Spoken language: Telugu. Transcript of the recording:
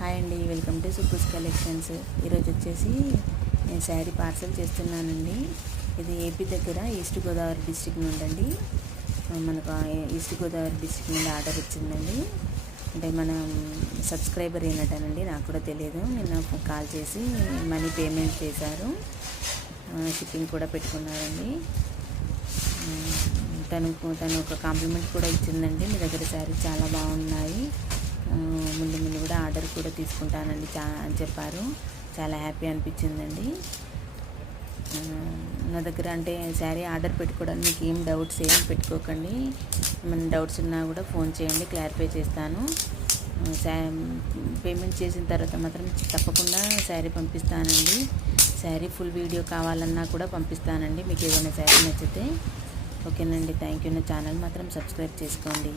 హాయ్ అండి, వెల్కమ్ టు సుబ్బుస్ కలెక్షన్స్. ఈరోజు వచ్చేసి నేను శారీ పార్సల్ చేస్తున్నానండి. ఇది ఏపీ దగ్గర ఈస్ట్ గోదావరి డిస్ట్రిక్ట్ నుండి అండి. మనకు ఈస్ట్ గోదావరి డిస్ట్రిక్ట్ నుండి ఆర్డర్ వచ్చిందండి. అంటే మనం సబ్స్క్రైబర్ అయినట్టనండి, నాకు కూడా తెలియదు. నిన్న కాల్ చేసి మనీ పేమెంట్ చేశారు, షిప్పింగ్ కూడా పెట్టుకున్నారండి. తను ఒక కాంప్లిమెంట్ కూడా ఇచ్చిందండి, మీ దగ్గర శారీ చాలా బాగున్నాయి, ముందు కూడా ఆర్డర్ కూడా తీసుకుంటానండి అని చెప్పారు. చాలా హ్యాపీ అనిపించిందండి. నా దగ్గర అంటే శారీ ఆర్డర్ పెట్టుకోవడానికి మీకు ఏం డౌట్స్ ఏం పెట్టుకోకండి. ఏమైనా డౌట్స్ ఉన్నా కూడా ఫోన్ చేయండి, క్లారిఫై చేస్తాను. పేమెంట్ చేసిన తర్వాత మాత్రం తప్పకుండా శారీ పంపిస్తానండి. శారీ ఫుల్ వీడియో కావాలన్నా కూడా పంపిస్తానండి, మీకు ఏదైనా శారీ నచ్చితే. ఓకేనండి, థ్యాంక్ యూ. నా ఛానల్ మాత్రం సబ్స్క్రైబ్ చేసుకోండి.